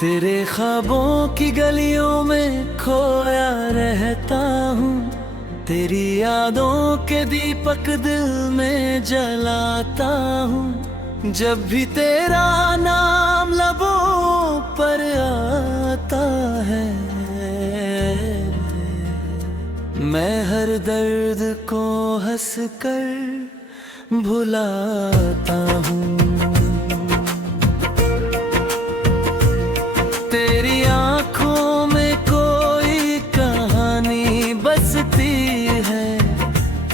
तेरे ख्वाबों की गलियों में खोया रहता हूँ, तेरी यादों के दीपक दिल में जलाता हूँ। जब भी तेरा नाम लबों पर आता है, मैं हर दर्द को हंस कर भुलाता हूँ। तेरी आँखों में कोई कहानी बसती है,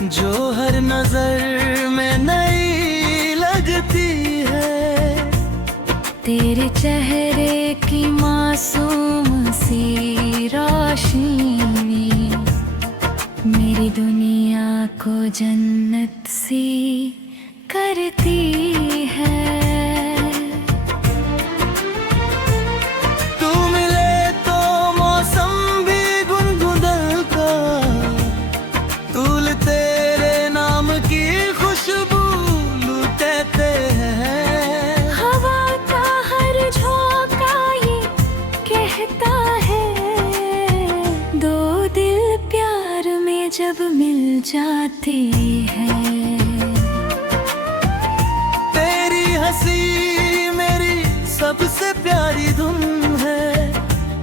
जो हर नजर में नई लगती है। तेरे चेहरे की मासूम सी रोशनी मेरी दुनिया को जन्नत सी करती है। जब मिल जाती है, तेरी हंसी मेरी सबसे प्यारी धुन है,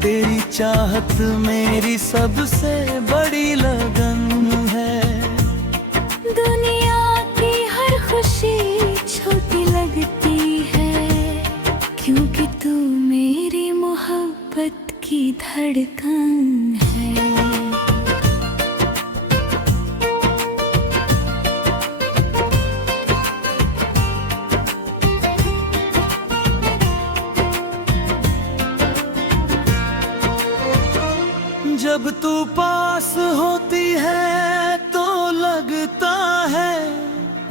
तेरी चाहत मेरी सबसे बड़ी लगन है। दुनिया की हर खुशी छोटी लगती है, क्योंकि तू मेरी मोहब्बत की धड़कन है। जब तू पास होती है तो लगता है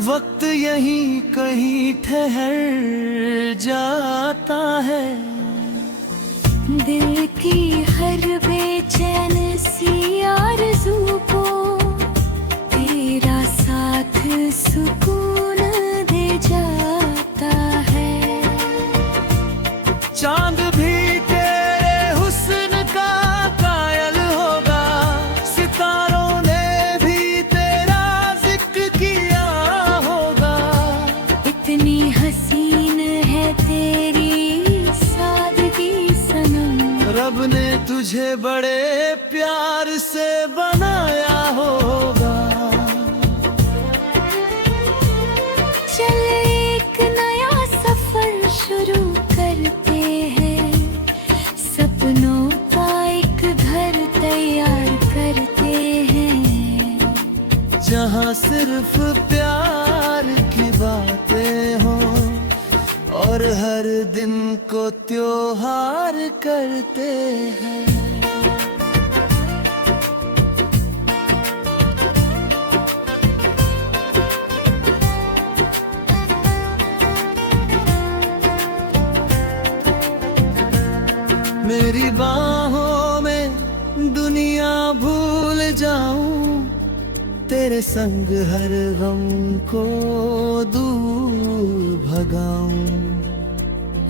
वक्त यहीं कहीं ठहर जाता है। दिल की हर बेचैन सी आरज़ू को तेरा साथ सुकून दे जाता है। चांद भी रब ने तुझे बड़े प्यार से बनाया होगा। चल एक नया सफर शुरू करते हैं, सपनों का एक घर तैयार करते हैं, जहाँ सिर्फ प्यार की बातें हों और हर दिन को त्योहार करते हैं। मेरी बाहों में दुनिया भूल जाऊं, तेरे संग हर गम को दूर भगाऊं।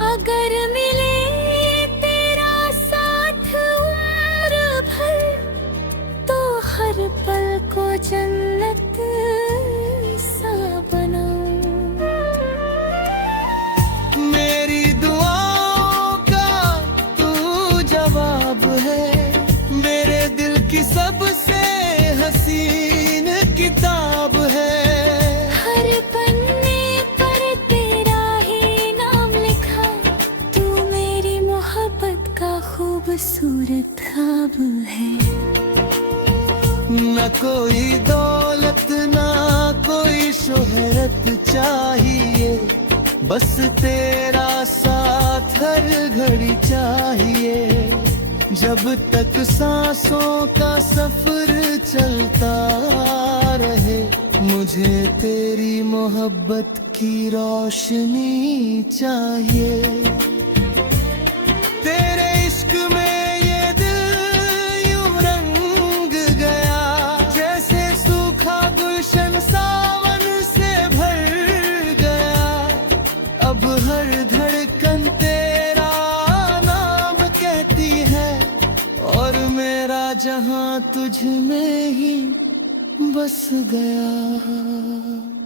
अगर मिले तेरा साथ उम्र भर, तो हर पल को जन्नत सा बनाऊं। मेरी दुआओं का तू जवाब है, मेरे दिल की सबसे हसीन किताब है। हर पन्ने पर तेरा ही नाम लिखा, तू मेरी मोहब्बत का खूबसूरत ख्वाब है। न कोई दौलत ना कोई शोहरत चाहिए, बस तेरा साथ हर घड़ी चाहिए। जब तक सांसों का सफर चलता रहे, मुझे तेरी मोहब्बत की रोशनी चाहिए। तेरे इश्क में ये दिल यूं रंग गया, जैसे सूखा गुलशन सावन से भर गया। अब हर धड़कन तेरा नाम मेरा जहां तुझ में ही बस गया।